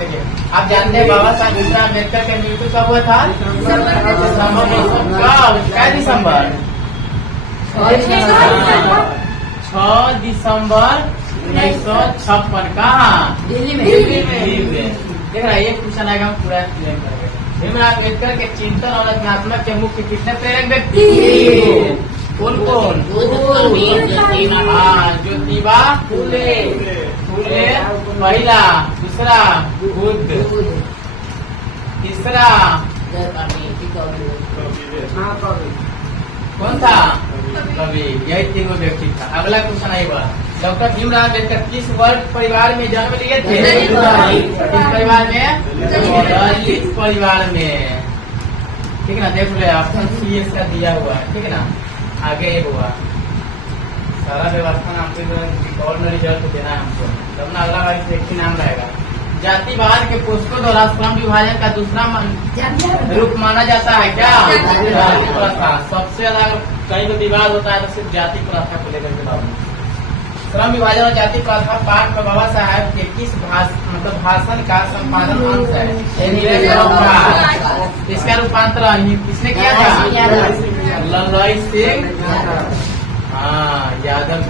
देखिए, आप जानते हैं बाबा साहब भीमराव अम्बेडकर की मृत्यु कब हुआ था? दिसंबर 6 दिसंबर 1956 कहाँ? दिल्ली में। देख रहा है, ये क्वेश्चन आएगा, हम पूरा क्लियर करेंगे। भीमराव अम्बेडकर के चिंतन और रचनात्मक के मुख्य कितने प्रेरक व्यक्ति? कौन कौन? ज्योतिबा फुले पहला, दूसरा बुद्ध, तीसरा कौन था? कवि। यही तीनों व्यक्ति था। अगला क्वेश्चन आएगा, डॉक्टर भीमराव अम्बेडकर किस वर्ग परिवार में जन्म लिए थे? किस परिवार में? दलित परिवार में। ठीक है ना, देख लो ऑप्शन सी इसका दिया हुआ है। ठीक है ना, आगे हुआ सारा व्यवस्था नाम और रिजल्ट देना है हमको, तब ना अगला बार एक ही नाम रहेगा। जातिवाद के पुस्तकों द्वारा श्रम विभाजन का दूसरा रूप माना जाता है क्या? जाति प्रथा। सबसे ज्यादा कहीं भी विवाद होता है तो सिर्फ जाति प्रथा को लेकर के बात। श्रम विभाजन और जाति प्रथा पाठ पर बाबा साहब के किस भाषण का संपादन अंश है? इसका रूपांतर किसने किया था? ललाई सिंह यादव।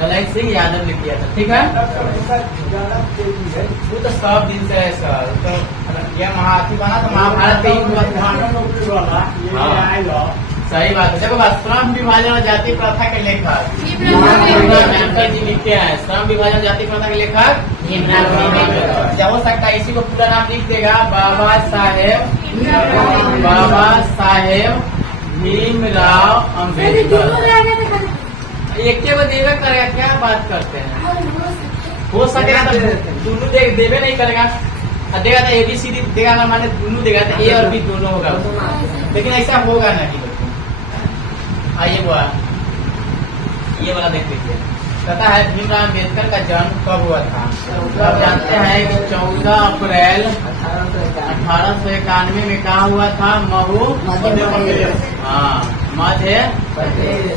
ललाई सिंह यादव ने किया था। ठीक है, वो तो सब दिन से है सर। तो यह महाथी बना तो महाभारत के सही बात है। देखो बात, श्रम विभाजन और जाति प्रथा के लेखक जी लिखते हैं। श्रम विभाजन जाति प्रथा के लेखक क्या हो सकता है? इसी को पूरा नाम लिख देगा, बाबा साहेब भीमराव अम्बेडकर। एक को देगा करेगा, क्या बात करते हैं? हो सकेगा तो दोनों देवे नहीं करेगा, देगा तो ABCD देगा, अगर माने दोनों देगा तो A और B दोनों होगा, लेकिन ऐसा होगा नहीं। आइए वो ये वाला देख लीजिए, कहता है भीमराव अम्बेडकर का जन्म कब हुआ था? आप जानते हैं कि 14 अप्रैल 1891 में कहा हुआ था? महू, मध्य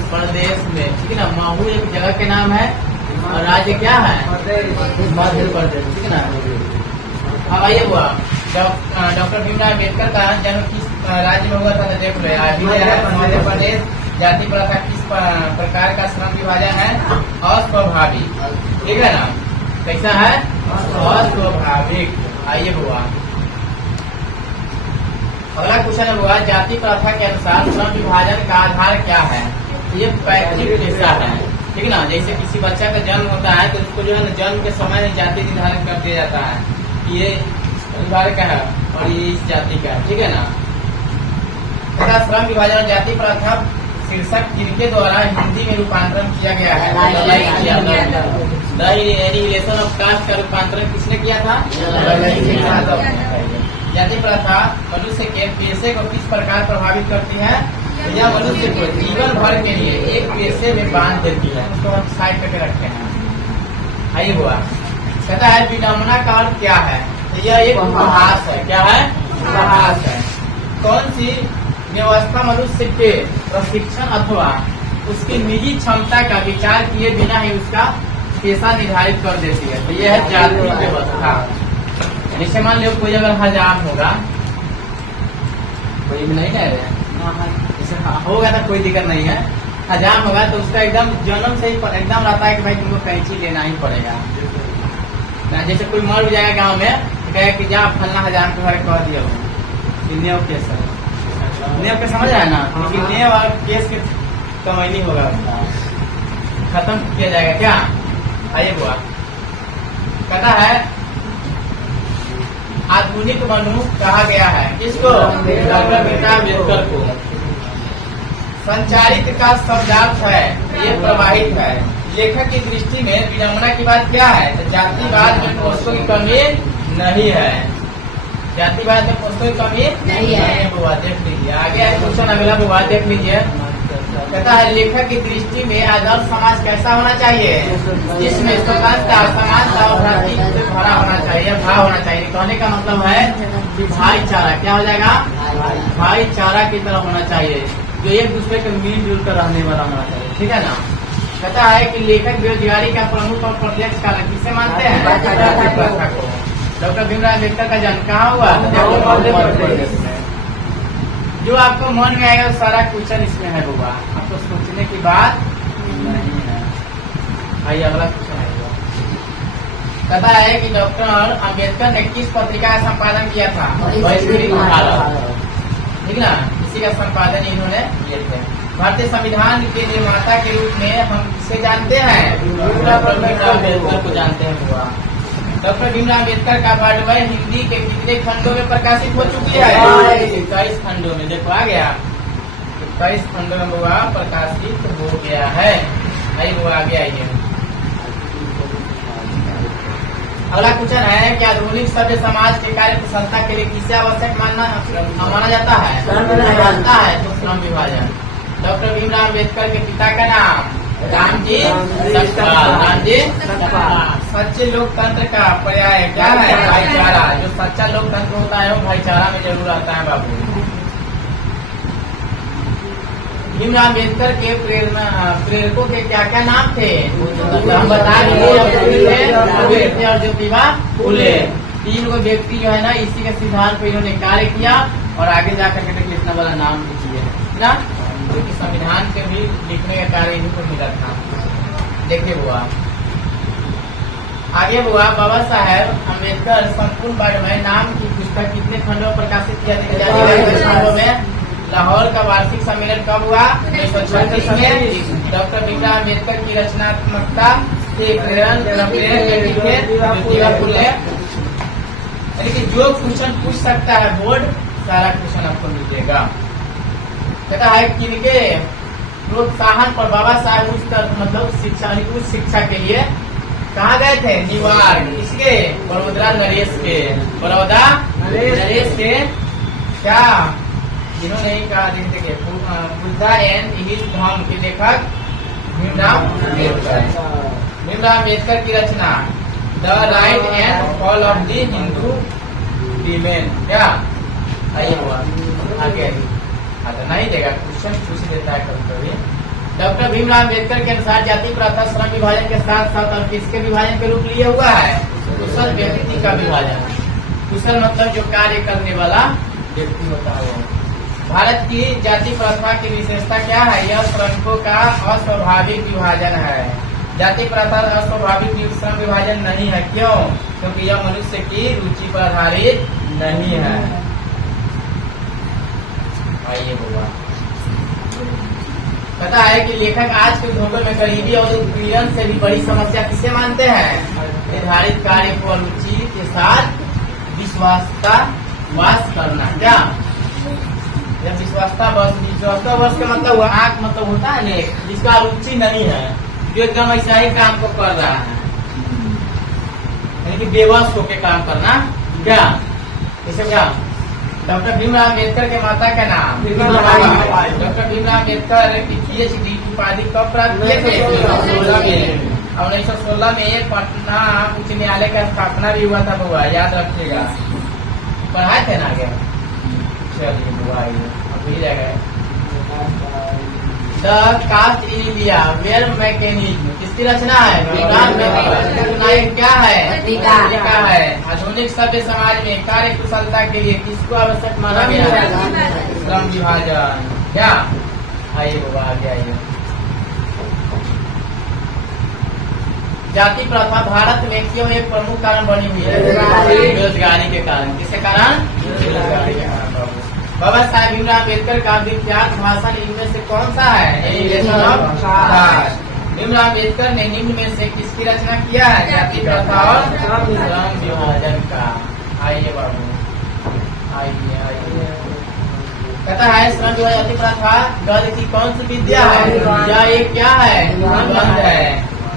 प्रदेश में। ठीक है ना, महू एक जगह के नाम है और राज्य क्या है? मध्य प्रदेश। ठीक है ना। अब आइए हुआ, डॉक्टर भीमराव अम्बेडकर का जन्म किस राज्य में हुआ था? तो देख लो, मध्य प्रदेश। जाति प्रथा किस प्रकार का श्रम विभाजन है? अस्वाभाविक। ठीक है ना, कैसा है? अस्वाभाविक। आइए हुआ अगला क्वेश्चन हुआ, जाति प्रथा के अनुसार श्रम विभाजन का आधार क्या है? ये पैतृक हिस्सा है। ठीक है ना, जैसे किसी बच्चा का जन्म होता है तो उसको जो है ना जन्म के समय में जाति निर्धारण कर दिया जाता है, ये परिवार का है और ये इस जाति का है। ठीक है ना। तथा श्रम विभाजन और जाति प्रथा शीर्षक जिनके द्वारा हिंदी में रूपांतरण किया गया है? द एनिहिलेशन ऑफ कास्ट का रूपांतरण किसने किया था? जाति प्रथा मनुष्य के पेशे को किस प्रकार प्रभावित करती है? यह मनुष्य को जीवन भर के लिए एक पेशे में बांध देती है। उसको हम साइड करके रखते हैं। आइए हुआ, कहता है विडम्बना का अर्थ क्या है? यह एक उपहास है। क्या है? उपहास है। कौन सी व्यवस्था मनुष्य के प्रशिक्षण अथवा उसकी निजी क्षमता का विचार किए बिना ही उसका पेशा निर्धारित कर देती है? तो यह है जाति व्यवस्था। जैसे मान लो कोई अगर हजाम होगा, कोई भी नहीं है, जैसे होगा तो कोई दिक्कत नहीं है। हजाम होगा तो उसका एकदम जन्म से ही एकदम रहता है कि भाई तुमको कैंची लेना ही पड़ेगा। जैसे कोई मर जाएगा गाँव में तो कहे कि जा फलना हजाम के घर कह दिया नेव केस है, नेव के समझ आया ना, लेकिन नेव और केस के कमैनी होगा, खत्म किया जाएगा। क्या आइए हुआ, कहता है आधुनिक मनुष्य कहा गया है किसको? डॉक्टर भीमराव अम्बेडकर को। संचारित का शब्दार्थ है ये प्रवाहित है। लेखक की दृष्टि में विडम्बना की बात क्या है? तो जातिवाद में पुस्तकों की कमी नहीं है। जातिवाद में पुस्तकों की कमी नहीं है। बुआ देख लीजिए, आगे क्वेश्चन अगला बुआ देख लीजिए। कहता है लेखक की दृष्टि में आदर्श समाज कैसा होना चाहिए? जिसमें स्वतंत्रता, समानता और भ्रातृत्व से भरा होना चाहिए, भाव होना चाहिए। कहने का मतलब है भाईचारा। क्या हो जाएगा? भाईचारा की तरह होना चाहिए, जो एक दूसरे के मिलजुल कर रहने वाला होना चाहिए। ठीक है ना। कहता है कि लेखक बेरोजगारी का प्रमुख और प्रत्यक्ष कारण किसे मानते हैं? जाति प्रथा को। डॉक्टर भीमराव अम्बेडकर का जन्म कहाँ हुआ? मध्य प्रदेश में। जो आपको मन में आएगा सारा क्वेश्चन इसमें है बुआ, आपको सोचने की बात नहीं है। आइए अगला क्वेश्चन आएगा। कहता है कि डॉक्टर अम्बेडकर ने किस पत्रिका का संपादन किया था? भारत, ठीक ना, इसी का संपादन इन्होंने किए थे। भारतीय संविधान के निर्माता के रूप में हम किसे जानते हैं? डॉक्टर भीमराव अम्बेडकर को जानते हैं बुआ। डॉक्टर भीमराव अम्बेडकर का वर्ल्ड हिंदी के कितने खंडों में प्रकाशित हो चुकी है? 21 खंडों में। देखो आ गया, 21 खंडों में बुआ प्रकाशित हो गया है। आई बुआ आ गया ये। अगला क्वेश्चन है कि आधुनिक सभ्य समाज के कार्य कुशलता के लिए किसे आवश्यक माना जाता है? तो श्रम विभाजन। डॉक्टर भीमराव अम्बेडकर के पिता का नाम? रामजी सचपाल। सच्चे लोकतंत्र का पर्याय क्या है? भाईचारा। जो सच्चा लोकतंत्र होता है वो भाईचारा में जरूर आता है बाबू। भीमराव अम्बेडकर के प्रेरकों के क्या क्या नाम थे? हम बता दें, और ज्योतिबा फुले। तीन को व्यक्ति जो है ना इसी के सिद्धांत पर इन्होंने कार्य किया और आगे जाकर के इतना बड़ा नाम लिखिए ना, क्योंकि संविधान के भी लिखने का कार्य इन्हीं को मिला था। देखिए बुआ आगे बुआ, बाबा साहेब अम्बेडकर संपूर्ण वर्णमय नाम की पुस्तक कितने खंडों में प्रकाशित किया था? लाहौर का वार्षिक सम्मेलन कब हुआ? 1936 में। डॉक्टर भीमराव अम्बेडकर की रचनात्मकता से यानी कि जो क्वेश्चन पूछ सकता है बोर्ड, सारा क्वेश्चन आपको मिलेगा। कहता है किनके प्रोत्साहन पर बाबा साहेब मतलब उच्च शिक्षा के लिए कहाँ गए थे? न्यूयॉर्क। किसके? बड़ौदा नरेश के। बड़ौदा नरेश के क्या जिन्होंने कहा? देखिए बुद्धा एंड हिज धर्म के लेखक भीमराव अम्बेडकर। भीमराव अम्बेडकर की रचना the rise and fall of the Hindu women क्या? आइए हुआ आगे आता नहीं देगा, क्वेश्चन पूछ देता है कभी कभी। डॉक्टर भीमराव अम्बेडकर के अनुसार जाति प्रथा श्रम विभाजन के साथ साथ और किसके विभाजन के रूप लिए हुआ है? कुशल व्यक्ति का विभाजन। कुशल मतलब जो कार्य करने वाला व्यक्ति होता है वो। भारत की जाति प्रथा की विशेषता क्या है? यह श्रमिकों का अस्वाभाविक विभाजन है। जाति प्रथा अस्वाभाविक श्रम विभाजन नहीं है। क्यों? क्योंकि यह मनुष्य की रुचि पर आधारित नहीं है। आइए बुआ पता है कि लेखक आज के युग में गरीबी और उत्पीड़न से भी बड़ी समस्या किसे मानते हैं? निर्धारित कार्य को रुचि के साथ विश्वास करना। क्या विश्वासता वर्ष का मतलब हुआ आंख, मतलब होता है लेख जिसका रुचि नहीं है, जो एकदम ऐसा ही काम को कर रहा है, यानी कि बेवश होके काम करना। क्या इसे क्या? डॉक्टर भीमराव अम्बेडकर के माता का नाम? डॉक्टर भीमराव अम्बेडकर की PhD की उपाधि कब प्राप्त किए थे? 1916 में। और 1916 में पटना उच्च न्यायालय का स्थापना भी हुआ था बुआ, याद रखिएगा। पढ़ाए थे ना आगे? चलिए बुआ अभी जाएगा। The caste in India where mechanism किसकी रचना है? नायक क्या है? लिखा है। आधुनिक सभ्य समाज में कार्य कुशलता के लिए किसको आवश्यक माना गया है? श्रम विभाजन। क्या? आइए बाबा आगे आइए। जाति प्रथा भारत में क्यों एक प्रमुख कारण बनी हुई है? बेरोजगारी के कारण। किसके कारण? बेरोजगारी के कारण। बाबा साहेब भीमराव अम्बेडकर का विख्यात भाषण इनमें से कौन सा है? भीमराव अम्बेडकर ने निम्न में से किसकी रचना किया है? जाति प्रथा और श्रम विभाजन का। आइए बाबू आइए। कहता है श्रम विभाजन जाति प्रथा गद्य की कौन सी विद्या है? या एक क्या है? निबंध है।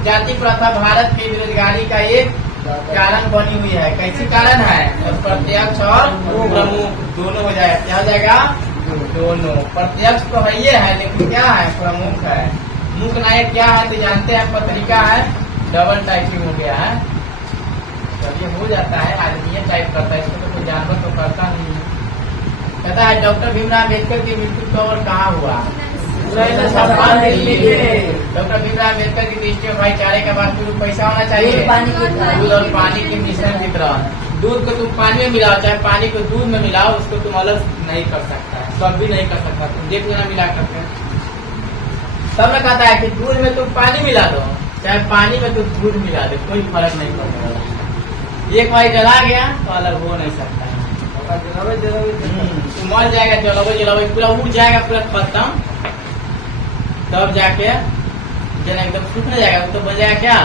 जाति प्रथा भारत में बेरोजगारी का एक कारण बनी हुई है। कैसे कारण है? प्रत्यक्ष और प्रमुख दोनों हो जाएगा। क्या हो जाएगा? दोनों। प्रत्यक्ष तो है ये है, लेकिन क्या है? प्रमुख है। मुख्य नायक क्या है तो जानते हैं, पत्रिका है, डबल टाइपिंग हो गया है। जब ये हो जाता है आदमी टाइप करता है, इसको तो कोई जानवर तो करता नहीं। कहता है डॉक्टर भीमराव अम्बेडकर की मृत्यु कब और कहाँ हुआ? डॉक्टर भीमराव अम्बेडकर की दृष्टि में भाईचारे का वास्तविक रूप कैसा होना चाहिए? दूध और पानी के मिश्रण की तरह। दूध को तुम पानी में मिलाओ, चाहे पानी को दूध में मिलाओ, उसको तुम अलग नहीं कर सकता है, कभी नहीं कर सकता। तुम देख लेना मिला करके। तब मैं कहता है कि दूध में तुम पानी मिला दो, चाहे पानी में तुम दूध मिला दो, कोई फर्क नहीं पड़ता। एक बार जला गया तो अलग हो नहीं सकता है। तू मर जाएगा, जलावे पूरा उड़ जाएगा, पूरा खत्म, तब जाके जन एकदम सूखने जाएगा तो बन जाएगा क्या,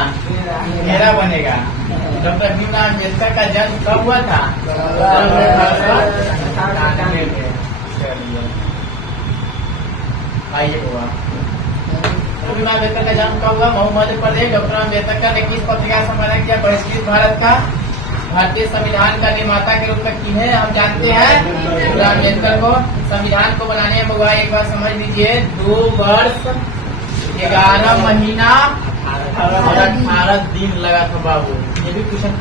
घेरा बनेगा। डॉक्टर भीमराव अम्बेडकर का जन्म कब हुआ था? आइए हुआ भीमराव अम्बेडकर का जन्म कब हुआ? मध्य प्रदेश। डॉक्टर अम्बेडकर ने किस पत्रिका का संपादन किया? बहिष्कृत भारत का। भारतीय संविधान का निर्माता के रूप में किन्हें हम जानते हैं? भीमराव अम्बेडकर को। संविधान को बनाने में हुआ, एक बार समझ लीजिए, 2 वर्ष 11 महीना और 18 दिन लगा था बाबू। ये भी क्वेश्चन